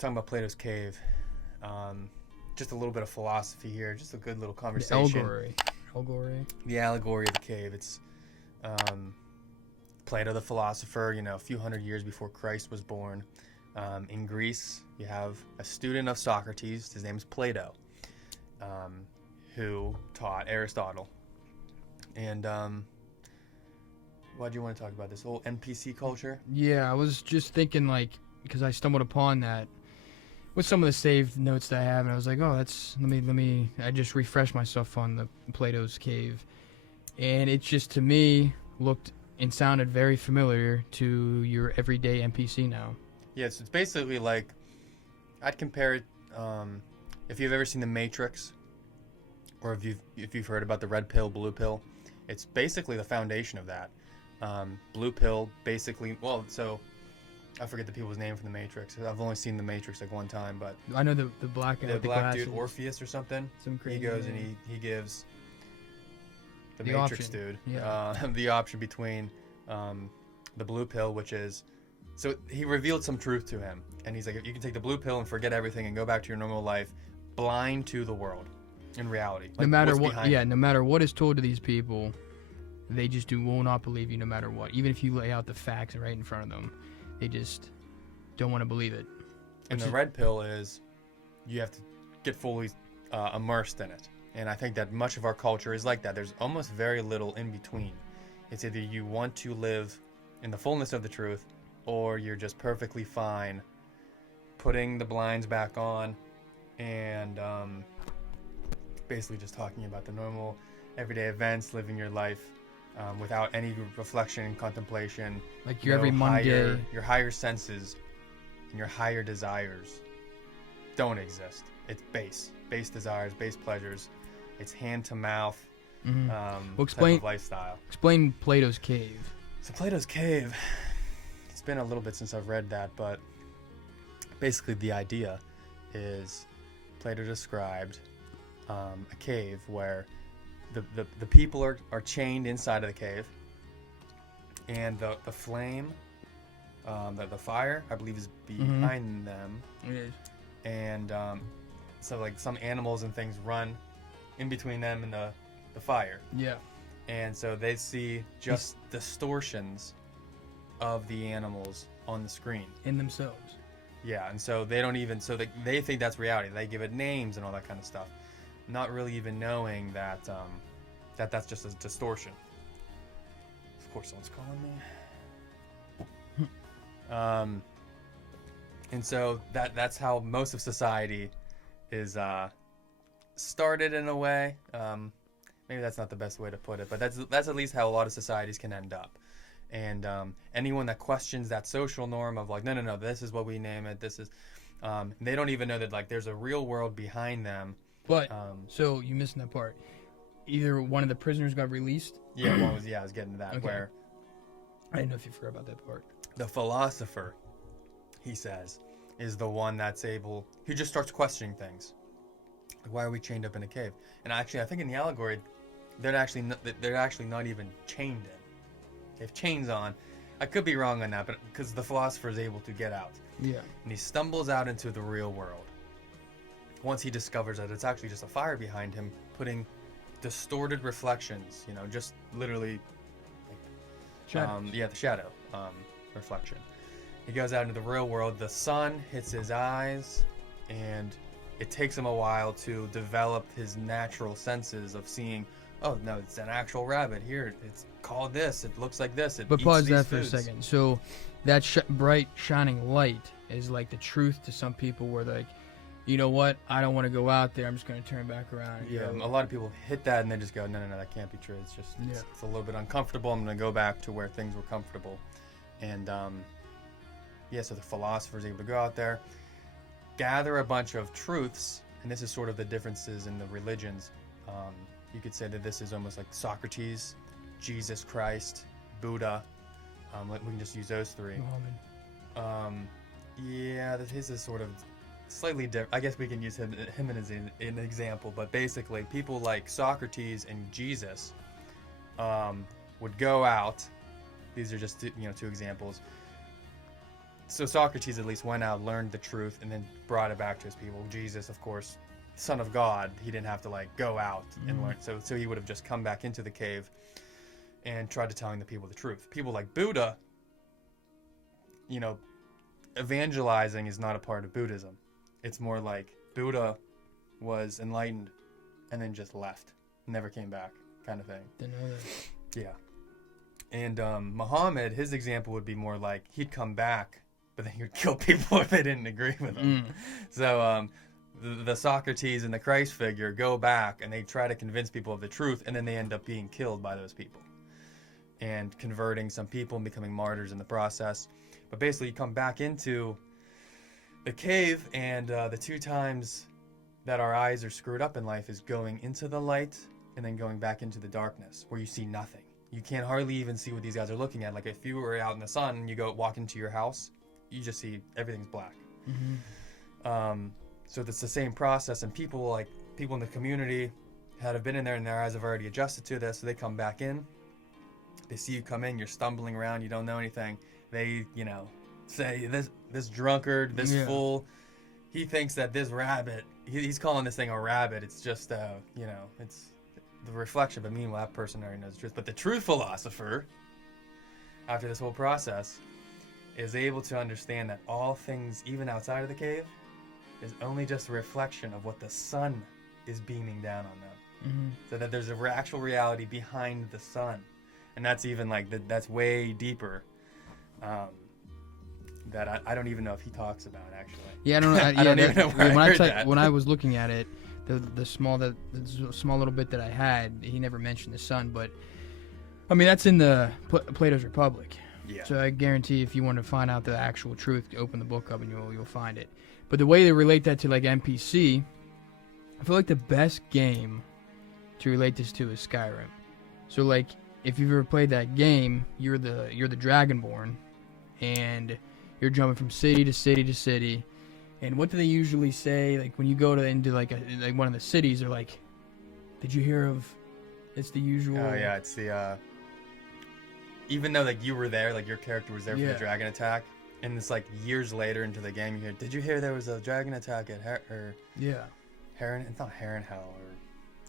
talking about Plato's cave. Just a little bit of philosophy here. Just a good little conversation. Allegory. The allegory of the cave. It's Plato the philosopher, a few hundred years before Christ was born. In Greece, you have a student of Socrates. His name is Plato, who taught Aristotle. And why do you want to talk about this whole NPC culture? Yeah, I was just thinking, because I stumbled upon that with some of the saved notes that I have, and I was like, oh, I just refreshed myself on the Plato's cave. And it just, to me, looked and sounded very familiar to your everyday NPC now. Yes, it's basically like, I'd compare it, if you've ever seen The Matrix, or if you've heard about the red pill, blue pill, it's basically the foundation of that. Blue pill, basically, so I forget the people's name from The Matrix. I've only seen The Matrix one time, but I know the black guy the with the black glasses. dude, Orpheus or something. Some crazy He goes name. and he gives the The Matrix option. dude Yeah. the option between the blue pill, which is, so he revealed some truth to him, and he's like, you can take the blue pill and forget everything and go back to your normal life, blind to the world in reality. No matter what is told to these people, they just will not believe you no matter what. Even if you lay out the facts right in front of them, they just don't want to believe it. And the red pill is, you have to get fully immersed in it. And I think that much of our culture is like that. There's almost very little in between. It's either you want to live in the fullness of the truth, or you're just perfectly fine putting the blinds back on and basically just talking about the normal everyday events, living your life without any reflection and contemplation. Like your every Monday. Your higher senses and your higher desires don't exist. It's base desires, base pleasures. It's hand to mouth type of lifestyle. Explain Plato's cave. So Plato's cave, it's been a little bit since I've read that, but basically the idea is Plato described a cave where the people are chained inside of the cave, and the flame, the fire, I believe, is behind them. It is. And so like some animals and things run in between them and the fire. Yeah. And so they see just distortions of the animals on the screen. In themselves. Yeah, and so they don't even, so they think that's reality. They give it names and all that kind of stuff, not really even knowing that that's just a distortion. Of course, someone's calling me. And so that's how most of society is started in a way. Maybe that's not the best way to put it, but that's at least how a lot of societies can end up. And anyone that questions that social norm of like, no, this is what we name it, this is, they don't even know that like there's a real world behind them. But so you missing that part. Either one of the prisoners got released. Yeah, I was getting to that. Okay. Where I didn't know if you forgot about that part. The philosopher, he says, is the one that's able, who just starts questioning things. Like, why are we chained up in a cave? And actually, I think in the allegory, they're actually not even chained in. They have chains on. I could be wrong on that, but because the philosopher is able to get out. Yeah. And he stumbles out into the real world. Once he discovers that it's actually just a fire behind him, putting distorted reflections, just literally, the shadow reflection. He goes out into the real world. The sun hits his eyes, and it takes him a while to develop his natural senses of seeing, oh, no, it's an actual rabbit. Here, it's called this. It looks like this. But pause that for a second. So that bright, shining light is like the truth to some people where they're like, you know what? I don't want to go out there. I'm just going to turn back around. Yeah, a lot of people hit that and they just go, no, that can't be true. It's just, it's a little bit uncomfortable. I'm going to go back to where things were comfortable. And, so the philosopher's able to go out there, gather a bunch of truths, and this is sort of the differences in the religions. You could say that this is almost like Socrates, Jesus Christ, Buddha. We can just use those three. His is sort of slightly different. I guess we can use him as an example, but basically people like Socrates and Jesus would go out. These are just two examples. so Socrates at least went out, learned the truth, and then brought it back to his people. Jesus, of course, Son of God, he didn't have to like go out and learn. So he would have just come back into the cave and tried to telling the people the truth. People like Buddha, evangelizing is not a part of Buddhism. It's more like Buddha was enlightened and then just left, never came back, kind of thing. Didn't know that. Yeah. And Muhammad, his example would be more like he'd come back, but then he would kill people if they didn't agree with him. So the Socrates and the Christ figure go back and they try to convince people of the truth, and then they end up being killed by those people and converting some people and becoming martyrs in the process. But basically, you come back into the cave, and the two times that our eyes are screwed up in life is going into the light and then going back into the darkness where you see nothing. You can't hardly even see what these guys are looking at. Like if you were out in the sun and you go walk into your house, you just see everything's black. So it's the same process, and people in the community that have been in there and their eyes have already adjusted to this, so they come back in. They see you come in, you're stumbling around, you don't know anything. They, say this drunkard, this fool, he thinks that this rabbit, he's calling this thing a rabbit. It's just, it's the reflection, but meanwhile, that person already knows the truth. But the true philosopher, after this whole process, is able to understand that all things, even outside of the cave, is only just a reflection of what the sun is beaming down on them. So that there's an actual reality behind the sun. And that's even that's way deeper. That I don't even know if he talks about, actually. Yeah, I don't know. I don't even know where I heard that. When I was looking at it, the small little bit that I had, he never mentioned the sun, but I mean that's in the Plato's Republic. Yeah. So I guarantee if you want to find out the actual truth, open the book up and you'll find it. But the way they relate that to like NPC, I feel like the best game to relate this to is Skyrim. So like if you've ever played that game, you're the Dragonborn, and you're jumping from city to city to city. And what do they usually say? Like when you go into like one of the cities, they're like, "Did you hear of?" It's the usual. Oh yeah, it's the. Even though like you were there, like your character was there for the dragon attack, and it's like years later into the game, you hear, "Did you hear there was a dragon attack at Heron? It's not Harrenhal or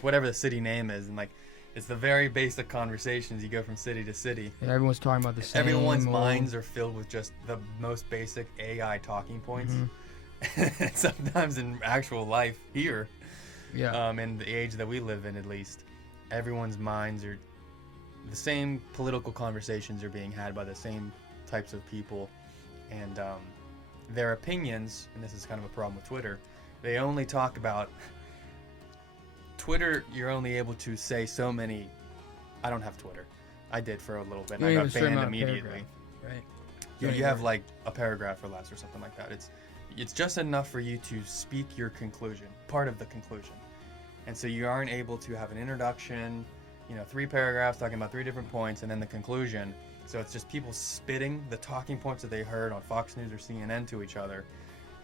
whatever the city name is," and like. It's the very basic conversations. You go from city to city. Yeah, everyone's talking about the same. Everyone's minds are filled with just the most basic AI talking points. And sometimes in actual life here, in the age that we live in at least, everyone's minds are the same. Political conversations are being had by the same types of people, and their opinions. And this is kind of a problem with Twitter. They only talk about. Twitter, you're only able to say so many. I don't have Twitter. I did for a little bit, and I got banned immediately. Right. Yeah, you have like a paragraph or less or something like that. It's just enough for you to speak your conclusion, part of the conclusion. And so you aren't able to have an introduction, 3 paragraphs talking about 3 different points, and then the conclusion. So it's just people spitting the talking points that they heard on Fox News or CNN to each other.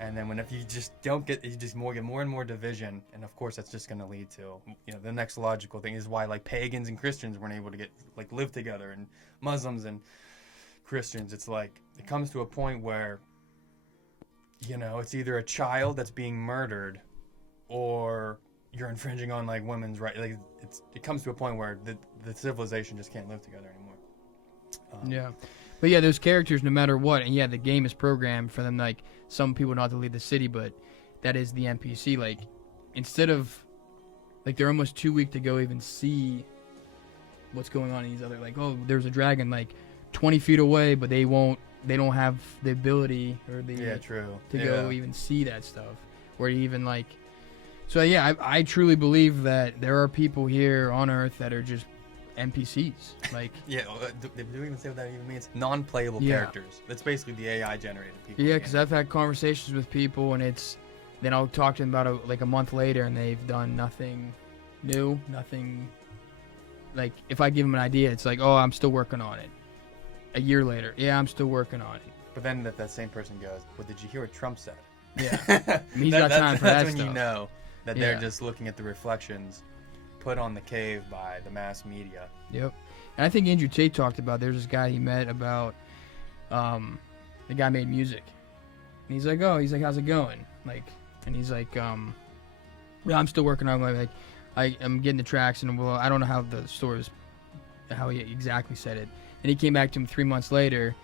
And then if you just don't get, you just get more and more division, and of course that's just going to lead to, the next logical thing is why like pagans and Christians weren't able to live together, and Muslims and Christians. It's like it comes to a point where, it's either a child that's being murdered, or you're infringing on like women's rights. Like it comes to a point where the civilization just can't live together anymore. But yeah, those characters, no matter what, and yeah, the game is programmed for them, like, some people not to leave the city, but that is the NPC. Like, instead of, like, they're almost too weak to go even see what's going on in these other, like, oh, there's a dragon, like, 20 feet away, but they don't have the ability or the, go even see that stuff. Or even, like, so yeah, I truly believe that there are people here on Earth that are just NPCs, like do we even say what that even means? Non-playable characters. That's basically the AI generated people. Yeah, because I've had conversations with people, and then I'll talk to them about a month later, and they've done nothing new, nothing. Like if I give them an idea, it's like, oh, I'm still working on it. A year later, yeah, I'm still working on it. But then that same person goes, well, did you hear what Trump said? Yeah, he's got time for that That's when stuff. you know that they're just looking at the reflections put on the cave by the mass media. Yep. And I think Andrew Tate talked about, there's this guy he met about the guy made music. And he's like, oh, he's like, how's it going? Like, and he's like, yeah, I'm still working on it. Like, I'm getting the tracks, and well, I don't know how the story is, how he exactly said it. And he came back to him 3 months later,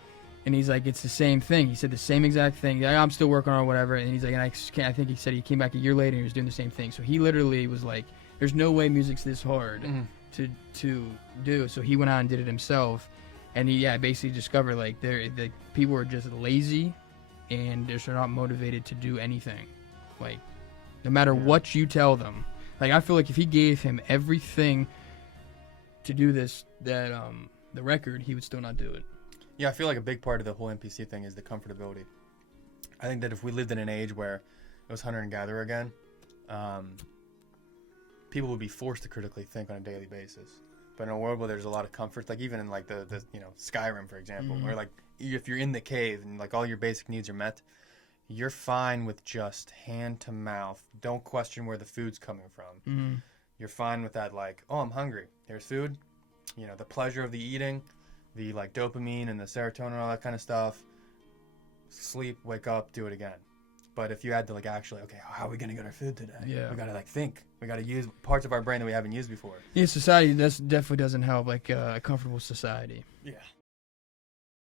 and he's like, it's the same thing. He said the same exact thing. Like, I'm still working on it, whatever. And he's like, and I think he said he came back a year later and he was doing the same thing. So he literally was like, there's no way music's this hard to do. So he went out and did it himself. And he, basically discovered, like, the people are just lazy and they're not motivated to do anything. Like, no matter what you tell them. Like, I feel like if he gave him everything to do the record, he would still not do it. Yeah, I feel like a big part of the whole NPC thing is the comfortability. I think that if we lived in an age where it was hunter and gatherer again, people would be forced to critically think on a daily basis. But in a world where there's a lot of comfort, like even in like the Skyrim, for example, where like if you're in the cave and like all your basic needs are met, you're fine with just hand to mouth. Don't question where the food's coming from. You're fine with that, like, oh, I'm hungry. Here's food. You know, the pleasure of the eating, the like dopamine and the serotonin and all that kind of stuff. Sleep, wake up, do it again. But if you had to like actually, okay, how are we gonna get our food today? Yeah. We gotta like think. We gotta use parts of our brain that we haven't used before. Yeah, society definitely doesn't help, like a comfortable society. Yeah.